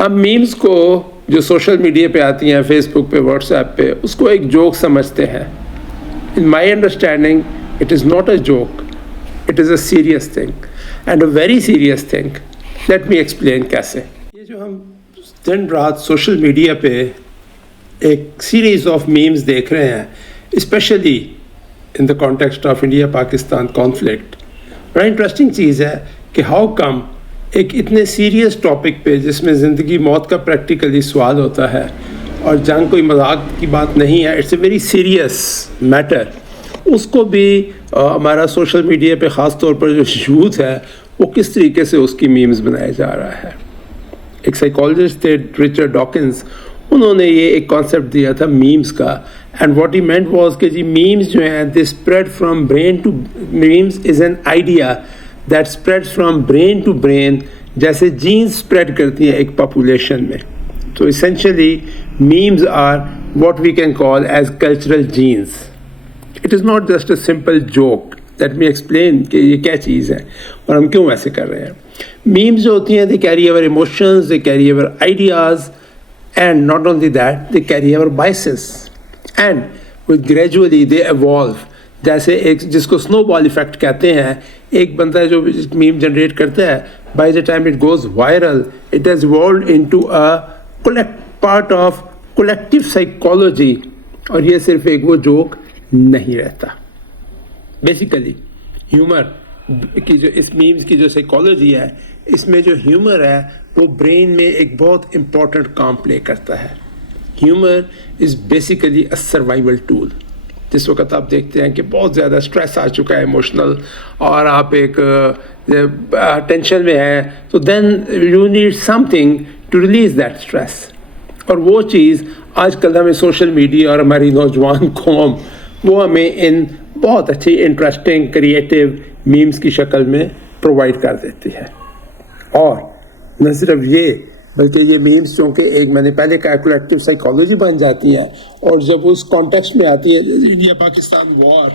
ہم میمز کو جو سوشل میڈیا پہ آتی ہیں، فیس بک پہ، واٹس ایپ پہ، اس کو ایک جوک سمجھتے ہیں. In my understanding it is not a joke, it is a serious thing and a very serious thing. Let me explain کیسے. یہ جو ہم دن رات سوشل میڈیا پہ ایک سیریز آف میمز دیکھ رہے ہیں، especially in the context of India Pakistan conflict, بڑا انٹرسٹنگ چیز ہے کہ ہاؤ کم ایک اتنے سیریس ٹاپک پہ جس میں زندگی موت کا پریکٹیکلی سوال ہوتا ہے اور جنگ کوئی مذاق کی بات نہیں ہے، it's a very serious matter, اس کو بھی ہمارا سوشل میڈیا پہ خاص طور پر جو یوتھ ہے وہ کس طریقے سے اس کی میمز بنایا جا رہا ہے. ایک سائیکالوجسٹ تھے رچرڈ ڈاکنز، انہوں نے یہ ایک کانسیپٹ دیا تھا میمز کا، and what he meant was کہ جی میمز جو ہیں they spread from brain to, memes is an idea that spread from brain to brain, جیسے جینز اسپریڈ کرتی ہیں ایک پاپولیشن میں. تو essentially memes are what we can call as cultural genes. It is not just a simple joke. Let me explain کہ یہ کیا چیز ہے اور ہم کیوں ایسے کر رہے ہیں. میمز جو ہوتی ہیں they carry over emotions, they carry over ideas, and not only that they carry over biases, and with gradually they evolve. جیسے ایک جس کو سنو بال ایفیکٹ کہتے ہیں، ایک بندہ جو میم جنریٹ کرتا ہے، by the time it goes viral it has evolved into a part of collective psychology, اور یہ صرف ایک وہ جوک نہیں رہتا. بیسیکلی ہیومر کی جو اس میمز کی جو سائیکالوجی ہے، اس میں جو ہیومر ہے وہ برین میں ایک بہت امپورٹنٹ کام پلے کرتا ہے. Humour is basically a survival tool. جس وقت آپ دیکھتے ہیں کہ بہت زیادہ اسٹریس آ چکا ہے ایموشنل، اور آپ ایک ٹینشن میں ہیں، تو then you need something to release that stress. اور وہ چیز آج کل ہمیں سوشل میڈیا اور ہماری نوجوان قوم وہ ہمیں ان بہت اچھی انٹرسٹنگ کریٹیو میمز کی شکل میں پرووائڈ کر دیتی ہے. اور نہ صرف یہ بلکہ یہ میمز چونکہ ایک میں نے پہلے کہا کولیکٹیو سائیکالوجی بن جاتی ہیں، اور جب اس کانٹیکسٹ میں آتی ہے انڈیا پاکستان وار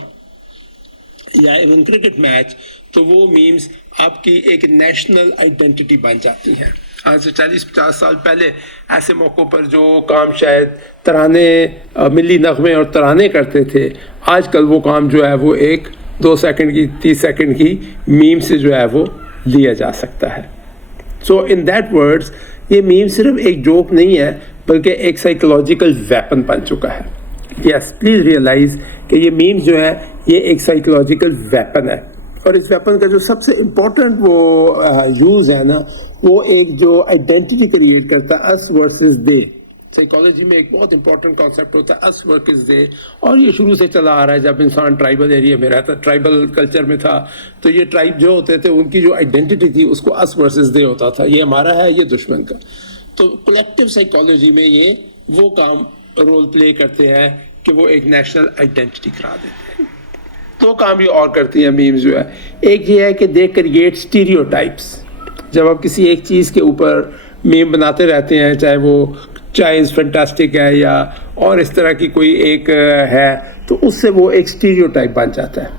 یا ایون کرکٹ میچ، تو وہ میمز آپ کی ایک نیشنل آئیڈینٹی بن جاتی ہیں. آج سے 40-50 سال پہلے ایسے موقعوں پر جو کام شاید ترانے، ملی نغمے اور ترانے کرتے تھے، آج کل وہ کام جو ہے وہ ایک 2 سیکنڈ کی 30 سیکنڈ کی میم سے جو ہے وہ لیا جا سکتا ہے. سو ان دیٹ ورڈز یہ میم صرف ایک جوک نہیں ہے بلکہ ایک سائیکولوجیکل ویپن بن چکا ہے. یس پلیز ریئلائز کہ یہ میم جو ہے یہ ایک سائیکولوجیکل ویپن ہے، اور اس ویپن کا جو سب سے امپورٹنٹ وہ یوز ہے نا، وہ ایک جو آئیڈینٹی کریٹ کرتا ہے، اس ورسز دے. سائیکالوجی میں ایک بہت امپورٹنٹ کانسیپٹ ہوتا ہے اس ورسز دے، اور یہ شروع سے چلا آ رہا ہے. جب انسان ٹرائبل ایریا میں رہتا، ٹرائبل کلچر میں تھا، تو یہ ٹرائب جو ہوتے تھے ان کی جو آئیڈینٹی تھی اس کو اس ورسز دے ہوتا تھا، یہ ہمارا ہے یہ دشمن کا. تو کولیکٹیو سائیکالوجی میں یہ وہ کام رول پلے کرتے ہیں کہ وہ ایک نیشنل آئیڈینٹی کرا دیتے ہیں. 2 کام یہ اور کرتی ہیں میمز جو ہے. ایک یہ ہے کہ دے کریٹ اسٹیریوٹائپس. جب آپ کسی ایک چیز کے اوپر میم بناتے رہتے ہیں، چاہے وہ چائز فینٹاسٹک ہے یا اور اس طرح کی کوئی ایک ہے، تو اس سے وہ ایک اسٹیریوٹائپ بن جاتا ہے.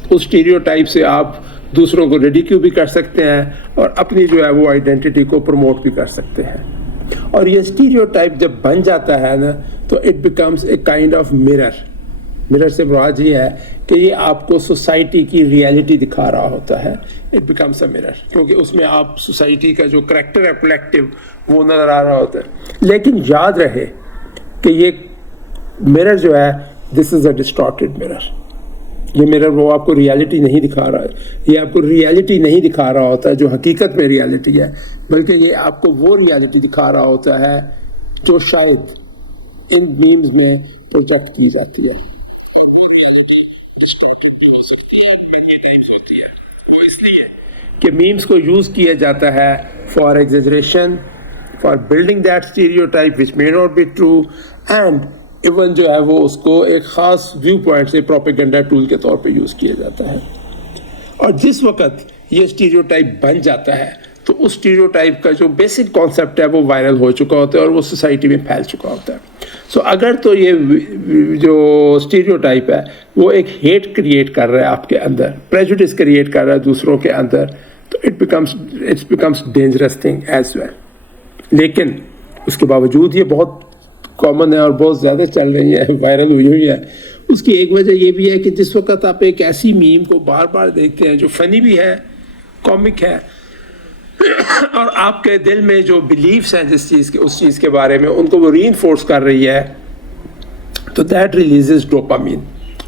اس اسٹیریوٹائپ سے آپ دوسروں کو ریڈیکیو بھی کر سکتے ہیں اور اپنی جو ہے وہ آئیڈینٹی کو پروموٹ بھی کر سکتے ہیں. اور یہ اسٹیریوٹائپ جب بن جاتا ہے نا، تو it becomes a kind of mirror. Mirror سے مراد یہ ہے کہ یہ آپ کو سوسائٹی کی ریئلٹی دکھا رہا ہوتا ہے. اٹ بیکمز اے مرر، کیونکہ اس میں آپ سوسائٹی کا جو کریکٹر ہے کولیکٹیو وہ نظر آ رہا ہوتا ہے. لیکن یاد رہے کہ یہ مرر جو ہے دس از اے ڈسٹارٹیڈ مرر. یہ مرر وہ آپ کو ریالٹی نہیں دکھا رہا ہے، یہ آپ کو ریالٹی نہیں دکھا رہا ہوتا ہے جو حقیقت میں ریالٹی ہے، بلکہ یہ آپ کو وہ ریالٹی دکھا رہا ہوتا ہے جو شاید ان میمز میں پروجیکٹ کی جاتی ہے. وہ ریالٹی ڈسٹارٹیڈ بھی ہو سکتی ہے، میڈیٹیو ہوتی ہے. تو اس لیے کہ میمز کو یوز کیا جاتا ہے for exaggeration, for building that stereotype which may not be true, and even جو ہے وہ اس کو ایک خاص ویو پوائنٹ سے پروپیگنڈا ٹول کے طور پہ یوز کیا جاتا ہے. اور جس وقت یہ اسٹیریوٹائپ بن جاتا ہے تو اس اسٹیریوٹائپ کا جو بیسک کانسیپٹ ہے وہ وائرل ہو چکا ہوتا ہے اور وہ سوسائٹی میں پھیل چکا ہوتا ہے. سو اگر تو یہ جو اسٹیریوٹائپ ہے وہ ایک ہیٹ کریٹ کر رہا ہے آپ کے اندر، پریجوڈس کریٹ کر رہا ہے دوسروں کے اندر، تو it becomes dangerous thing as well. لیکن اس کے باوجود یہ بہت کامن ہے اور بہت زیادہ چل رہی ہیں, وائرل ہوئی ہے. اس کی ایک وجہ یہ بھی ہے کہ جس وقت آپ ایک ایسی میم کو بار بار دیکھتے ہیں جو فنی بھی ہے, کامک ہے, اور آپ کے دل میں جو بلیفس ہیں جس چیز کے, اس چیز کے بارے میں, ان کو وہ ری انفورس کر رہی ہے, تو دیٹ ریلیزز ڈوپامین.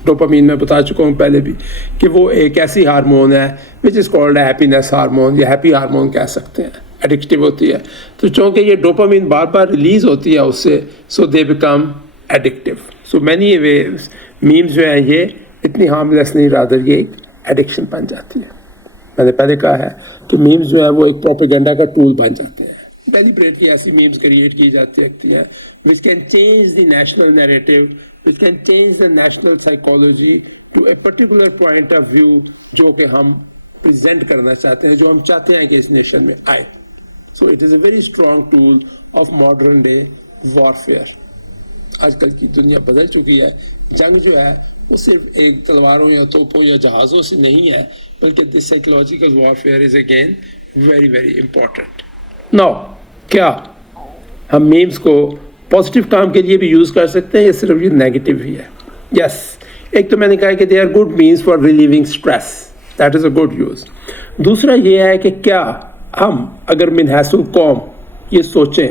ڈوپامین میں بتا چکا ہوں پہلے بھی کہ وہ ایک ایسی ہارمون ہے وچ از کالڈ ہیپینس ہارمون, یا ہیپی ہارمون کہہ سکتے ہیں, ایڈکٹیو ہوتی ہے. تو چونکہ یہ ڈوپامین بار بار ریلیز ہوتی ہے اس سے, so they become addictive. So many ways memes جو ہیں یہ اتنی ہارملیس نہیں, رادر یہ ایڈکشن بن جاتی ہے. میں نے پہلے کہا ہے کہ میمز جو ہیں وہ ایک پروپیگنڈا کا ٹول بن جاتے ہیں. ڈیلیبریٹ کی ایسی میمز کریٹ کی جاتی ہیں which can change the national narrative, which can change the national psychology to a particular point of view جو کہ ہم پریزنٹ کرنا چاہتے ہیں, جو ہم چاہتے ہیں کہ اس نیشن میں آئے. So it is a very strong tool of modern day warfare. آج کل کی دنیا بدل چکی ہے. جنگ جو ہے وہ صرف ایک تلواروں یا توپوں یا جہازوں سے نہیں ہے, بلکہ this psychological warfare is again very very important. Now, کیا ہم میمز کو پازیٹیو کام کے لیے بھی یوز کر سکتے ہیں یا صرف یہ نیگیٹو ہی ہے؟ یس, ایک تو میں نے کہا کہ they are good means for relieving stress, that is a good use. دوسرا یہ ہے کہ کیا ہم اگر من حیث القوم یہ سوچیں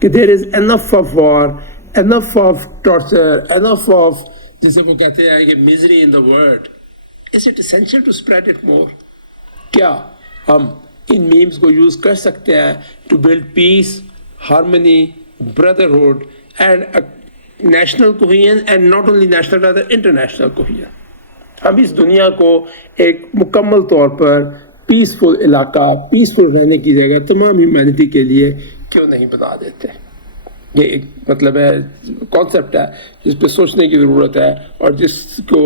کہ there is enough of war, enough of torture, enough of جسے وہ کہتے ہیں کہ misery in the world, is it essential to spread it more? کیا ہم ان میمز کو یوز کر سکتے ہیں to build peace, harmony, brotherhood and a national cohesion, and not only national rather international cohesion. ہم اس دنیا کو ایک مکمل طور پر پیسفل علاقہ, پیسفل رہنے کی جگہ تمام ہیومینٹی کے لیے کیوں نہیں بنا دیتے؟ یہ ایک مطلب ہے, کانسیپٹ ہے جس پہ سوچنے کی ضرورت ہے, اور جس کو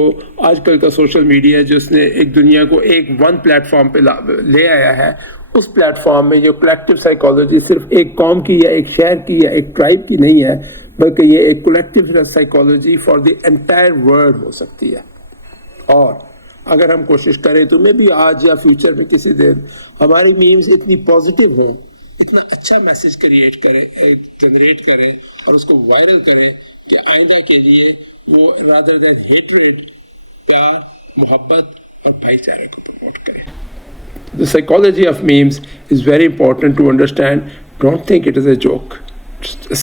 آج کل کا سوشل میڈیا جس نے ایک دنیا کو ایک ون پلیٹ فارم پہ لے آیا ہے, اس پلیٹ فارم میں جو کلیکٹیو سائیکالوجی صرف ایک قوم کی یا ایک شہر کی یا ایک ٹرائب کی نہیں ہے, بلکہ یہ ایک collective psychology for the entire world ہو سکتی ہے. اور اگر ہم کوشش کریں تو میں بھی آج یا فیوچر میں کسی دن ہماری میمز اتنی پازیٹیو ہوں, اتنا اچھا میسج کریٹ کریں, جنریٹ کریں اور اس کو وائرل کریں کہ آئندہ کے لیے وہ رادر دین ہیٹریڈ, پیار, محبت اور بھائی چارے کو پروموٹ کریں. The psychology of memes is very important to understand. Don't think it is a joke.